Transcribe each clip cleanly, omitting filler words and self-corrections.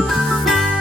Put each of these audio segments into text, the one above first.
Hi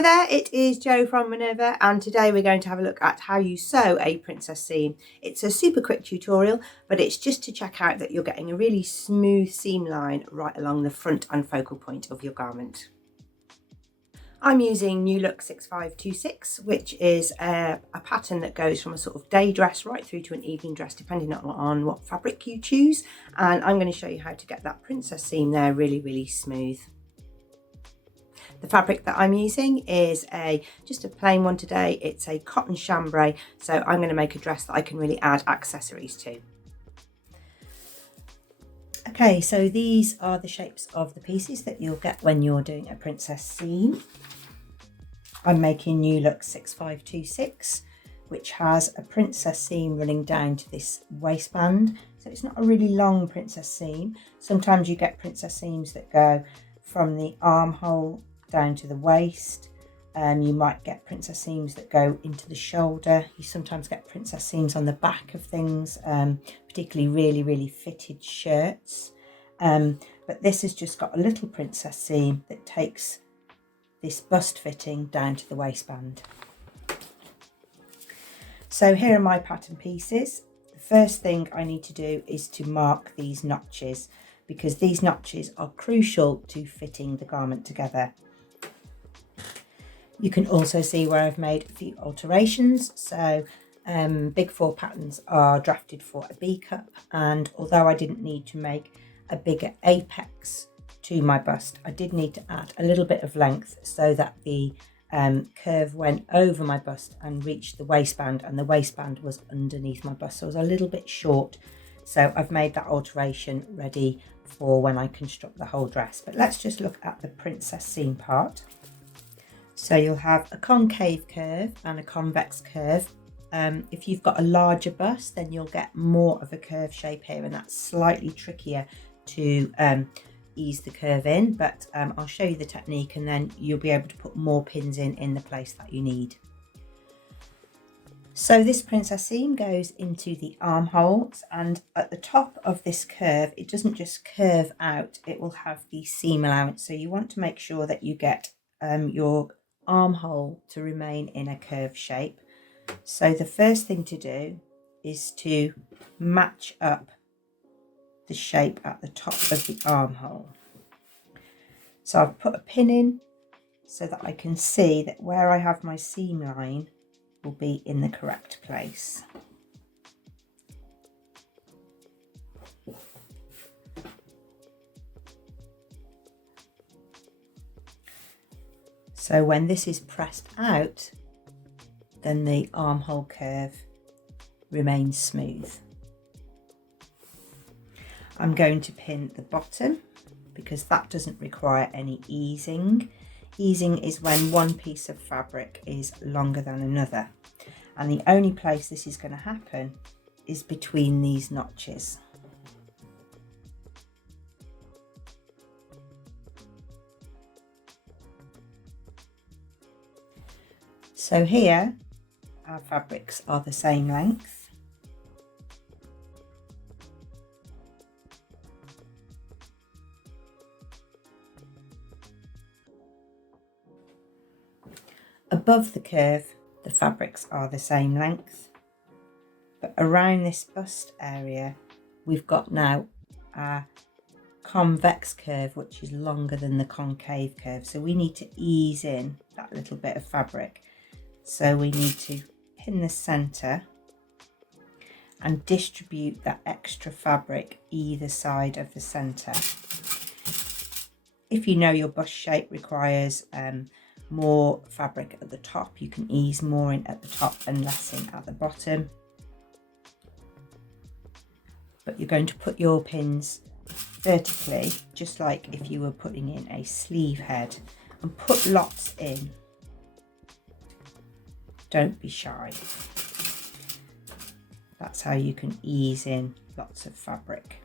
there, it is Jo from Minerva, and today we're going to have a look at how you sew a princess seam. It's a super quick tutorial, but it's just to check out that you're getting a really smooth seam line right along the front and focal point of your garment. I'm using New Look 6526, which is a pattern that goes from a sort of day dress right through to an evening dress, depending on what fabric you choose. And I'm going to show you how to get that princess seam there really smooth. The fabric that I'm using is just a plain one today. It's a cotton chambray, so I'm going to make a dress that I can really add accessories to. Okay, so these are the shapes of the pieces that you'll get when you're doing a princess seam. I'm making New Look 6526, which has a princess seam running down to this waistband. So it's not a really long princess seam. Sometimes you get princess seams that go from the armhole down to the waist. You might get princess seams that go into the shoulder. You sometimes get princess seams on the back of things, particularly really fitted shirts. But this has just got a little princess seam that takes this bust fitting down to the waistband. So here are my pattern pieces. The first thing I need to do is to mark these notches, because these notches are crucial to fitting the garment together. You can also see where I've made a few alterations. So Big 4 patterns are drafted for a B cup, and although I didn't need to make a bigger apex to my bust, I did need to add a little bit of length so that the curve went over my bust and reached the waistband, and the waistband was underneath my bust, so it was a little bit short. So I've made that alteration ready for when I construct the whole dress. But let's just look at the princess seam part. So you'll have a concave curve and a convex curve. If you've got a larger bust, then you'll get more of a curve shape here, and that's slightly trickier to ease the curve in, but I'll show you the technique, and then you'll be able to put more pins in the place that you need. So this princess seam goes into the armholes, and at the top of this curve, it doesn't just curve out, it will have the seam allowance. So you want to make sure that you get your armhole to remain in a curved shape. So the first thing to do is to match up the shape at the top of the armhole. So I've put a pin in so that I can see that where I have my seam line will be in the correct place. So when this is pressed out, then the armhole curve remains smooth. I'm going to pin the bottom because that doesn't require any easing. Easing is when one piece of fabric is longer than another, and the only place this is going to happen is between these notches. So here our fabrics are the same length. Above the curve, the fabrics are the same length, but around this bust area, we've got now a convex curve, which is longer than the concave curve. So we need to ease in that little bit of fabric. So we need to pin the center and distribute that extra fabric either side of the center. If you know your bust shape requires more fabric at the top, you can ease more in at the top and less in at the bottom. But you're going to put your pins vertically, just like if you were putting in a sleeve head, and put lots in. Don't be shy. That's how you can ease in lots of fabric.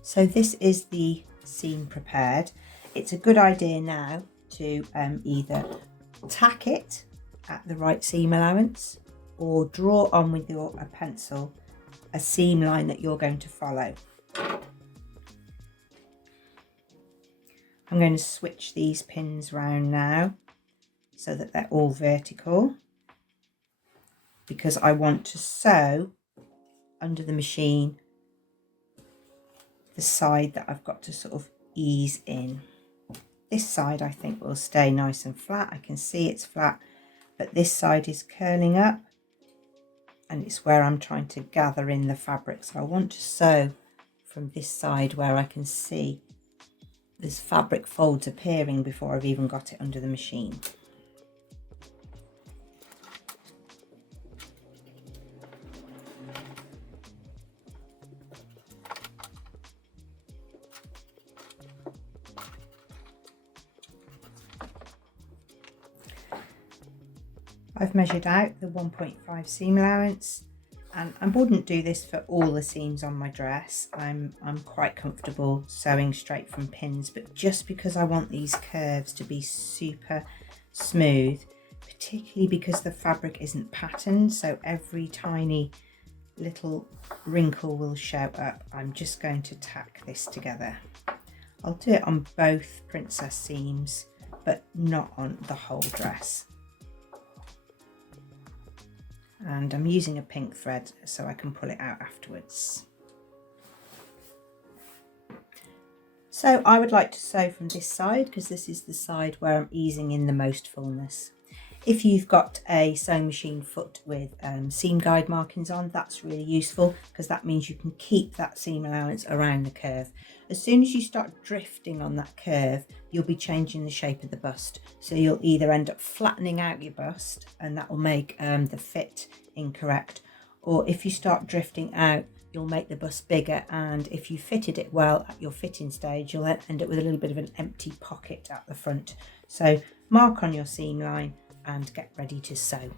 So this is the seam prepared. It's a good idea now to either tack it at the right seam allowance or draw on with your pencil a seam line that you're going to follow. I'm going to switch these pins round now so that they're all vertical, because I want to sew under the machine the side that I've got to sort of ease in. This side I think will stay nice and flat. I can see it's flat, but this side is curling up, and it's where I'm trying to gather in the fabric. So I want to sew from this side where I can see there's fabric folds appearing before I've even got it under the machine. I've measured out the 1.5 seam allowance, and I wouldn't do this for all the seams on my dress. I'm quite comfortable sewing straight from pins, but just because I want these curves to be super smooth, particularly because the fabric isn't patterned, so every tiny little wrinkle will show up, I'm just going to tack this together. I'll do it on both princess seams, but not on the whole dress. And I'm using a pink thread so I can pull it out afterwards. So I would like to sew from this side, because this is the side where I'm easing in the most fullness. If you've got a sewing machine foot with seam guide markings on, that's really useful, because that means you can keep that seam allowance around the curve. As soon as you start drifting on that curve, you'll be changing the shape of the bust. So you'll either end up flattening out your bust, and that will make the fit incorrect, or if you start drifting out, you'll make the bust bigger, and if you fitted it well at your fitting stage, you'll end up with a little bit of an empty pocket at the front. So mark on your seam line and get ready to sew.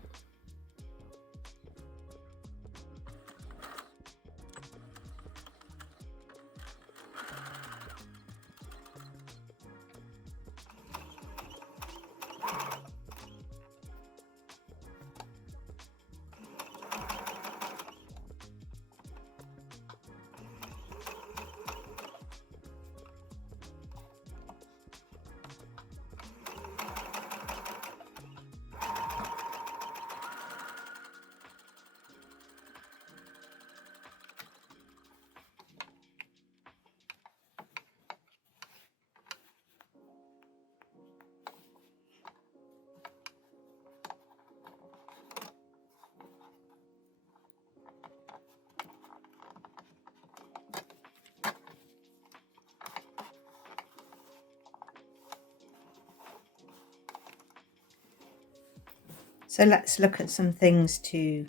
So let's look at some things to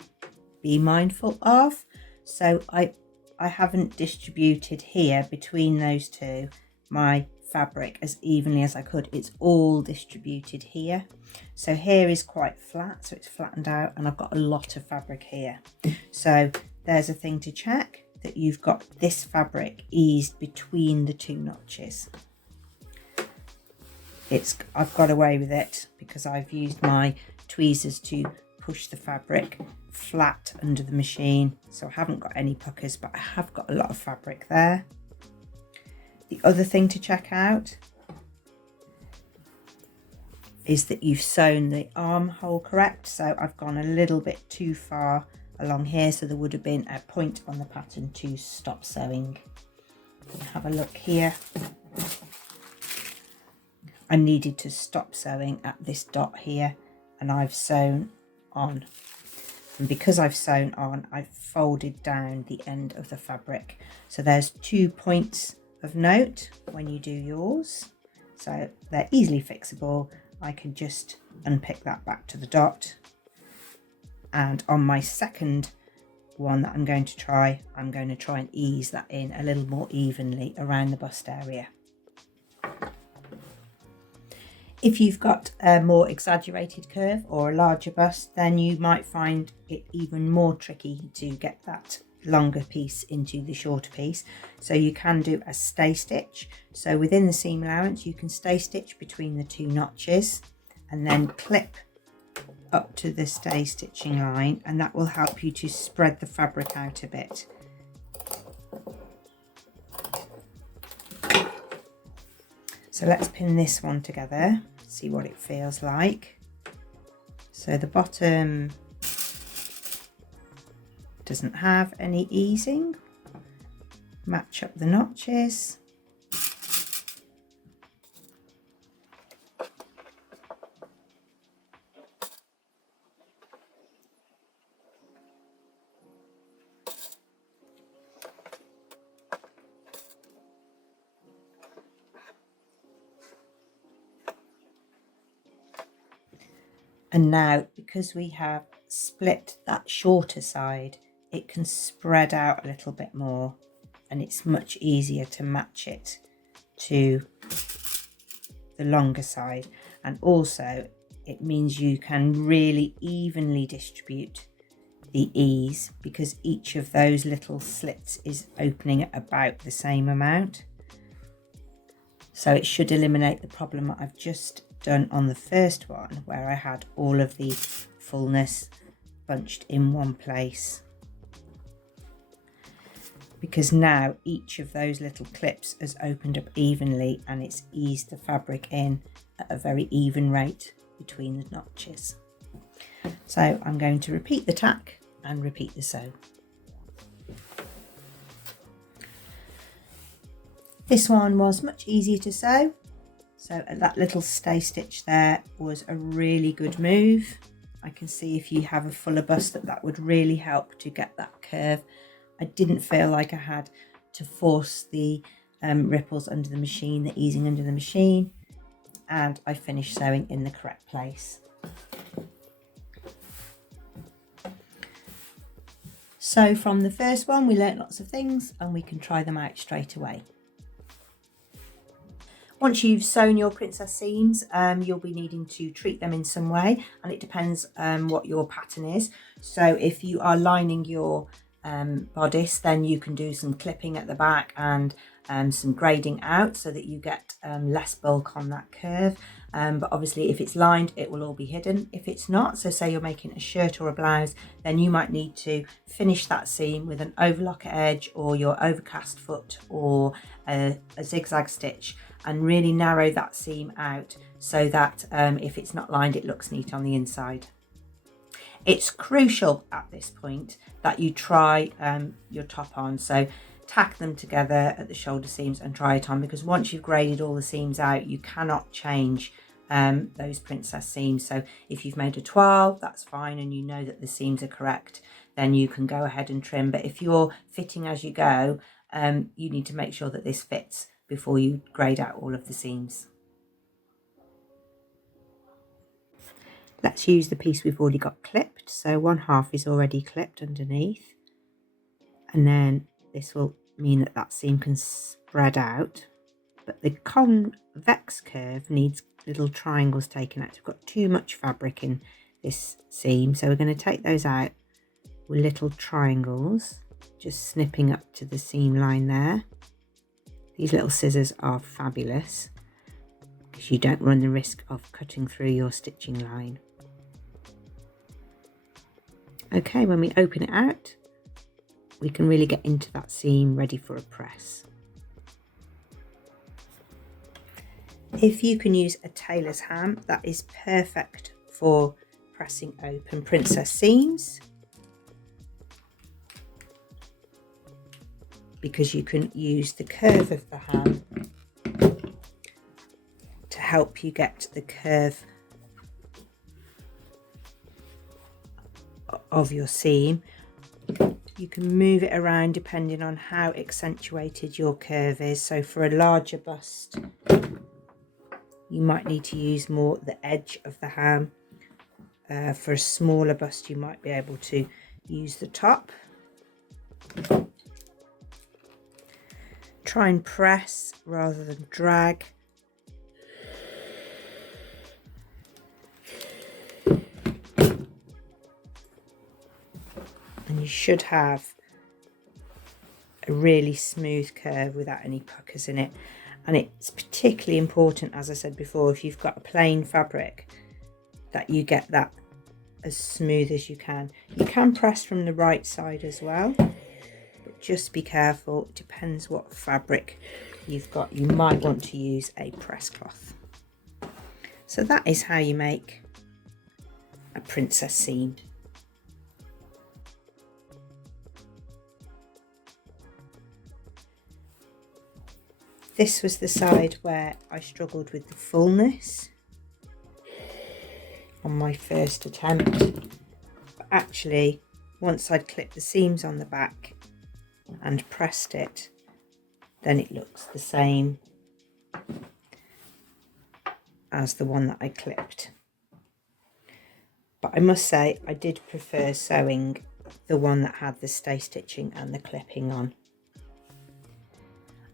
be mindful of. So I haven't distributed here between those two my fabric as evenly as I could. It's all distributed here. So here is quite flat, so it's flattened out, and I've got a lot of fabric here. So there's a thing to check, that you've got this fabric eased between the two notches. I've got away with it because I've used my tweezers to push the fabric flat under the machine, so I haven't got any puckers, but I have got a lot of fabric there. The other thing to check out is that you've sewn the armhole correct. So I've gone a little bit too far along here, so there would have been a point on the pattern to stop sewing. Have a look here. I needed to stop sewing at this dot here, and I've sewn on, and because I've sewn on, I've folded down the end of the fabric. So there's 2 points of note when you do yours, so they're easily fixable. I can just unpick that back to the dot, and on my second one that I'm going to try and ease that in a little more evenly around the bust area. If you've got a more exaggerated curve or a larger bust, then you might find it even more tricky to get that longer piece into the shorter piece. So you can do a stay stitch. So within the seam allowance, you can stay stitch between the two notches and then clip up to the stay stitching line, and that will help you to spread the fabric out a bit. So let's pin this one together, see what it feels like. So the bottom doesn't have any easing. Match up the notches. And now, because we have split that shorter side, it can spread out a little bit more, and it's much easier to match it to the longer side. And also it means you can really evenly distribute the ease, because each of those little slits is opening at about the same amount. So it should eliminate the problem that I've just done on the first one, where I had all of the fullness bunched in one place. Because now each of those little clips has opened up evenly, and it's eased the fabric in at a very even rate between the notches. So I'm going to repeat the tack and repeat the sew. This one was much easier to sew, so that little stay stitch there was a really good move. I can see if you have a fuller bust that would really help to get that curve. I didn't feel like I had to force the ripples under the machine, the easing under the machine, and I finished sewing in the correct place. So from the first one, we learnt lots of things, and we can try them out straight away. Once you've sewn your princess seams, you'll be needing to treat them in some way, and it depends what your pattern is. So if you are lining your bodice, then you can do some clipping at the back and some grading out so that you get less bulk on that curve. But obviously if it's lined, it will all be hidden. If it's not, so say you're making a shirt or a blouse, then you might need to finish that seam with an overlock edge or your overcast foot or a zigzag stitch, and really narrow that seam out so that if it's not lined, it looks neat on the inside. It's crucial at this point that you try your top on, so tack them together at the shoulder seams and try it on, because once you've graded all the seams out, you cannot change those princess seams. So if you've made a toile, that's fine, and you know that the seams are correct, then you can go ahead and trim. But if you're fitting as you go, you need to make sure that this fits before you grade out all of the seams. Let's use the piece we've already got clipped. So one half is already clipped underneath, and then this will mean that that seam can spread out, but the convex curve needs little triangles taken out. We've got too much fabric in this seam, so we're going to take those out with little triangles, just snipping up to the seam line there. These little scissors are fabulous because you don't run the risk of cutting through your stitching line. Okay, when we open it out, we can really get into that seam ready for a press. If you can use a tailor's ham, that is perfect for pressing open princess seams, because you can use the curve of the ham to help you get the curve of your seam. You can move it around depending on how accentuated your curve is. So for a larger bust, you might need to use more the edge of the ham. For a smaller bust, you might be able to use the top. Try and press rather than drag. And you should have a really smooth curve without any puckers in it. And it's particularly important, as I said before, if you've got a plain fabric, that you get that as smooth as you can. You can press from the right side as well, but just be careful. It depends what fabric you might want to use a press cloth. So that is how you make a princess seam. This was the side where I struggled with the fullness on my first attempt. But actually, once I'd clipped the seams on the back and pressed it, then it looks the same as the one that I clipped. But I must say, I did prefer sewing the one that had the stay stitching and the clipping on.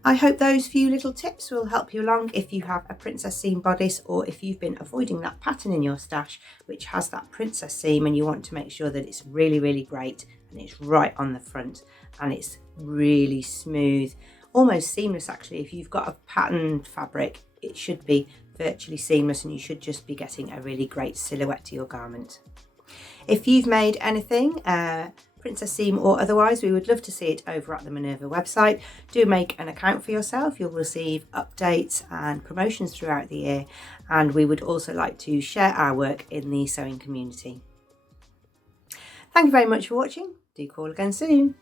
I hope those few little tips will help you along if you have a princess seam bodice, or if you've been avoiding that pattern in your stash which has that princess seam and you want to make sure that it's really, really great and it's right on the front and it's really smooth, almost seamless actually. If you've got a patterned fabric, it should be virtually seamless and you should just be getting a really great silhouette to your garment. If you've made anything, princess seam or otherwise, we would love to see it over at the Minerva website. Do make an account for yourself. You'll receive updates and promotions throughout the year, and we would also like to share our work in the sewing community. Thank you very much for watching. Do call again soon.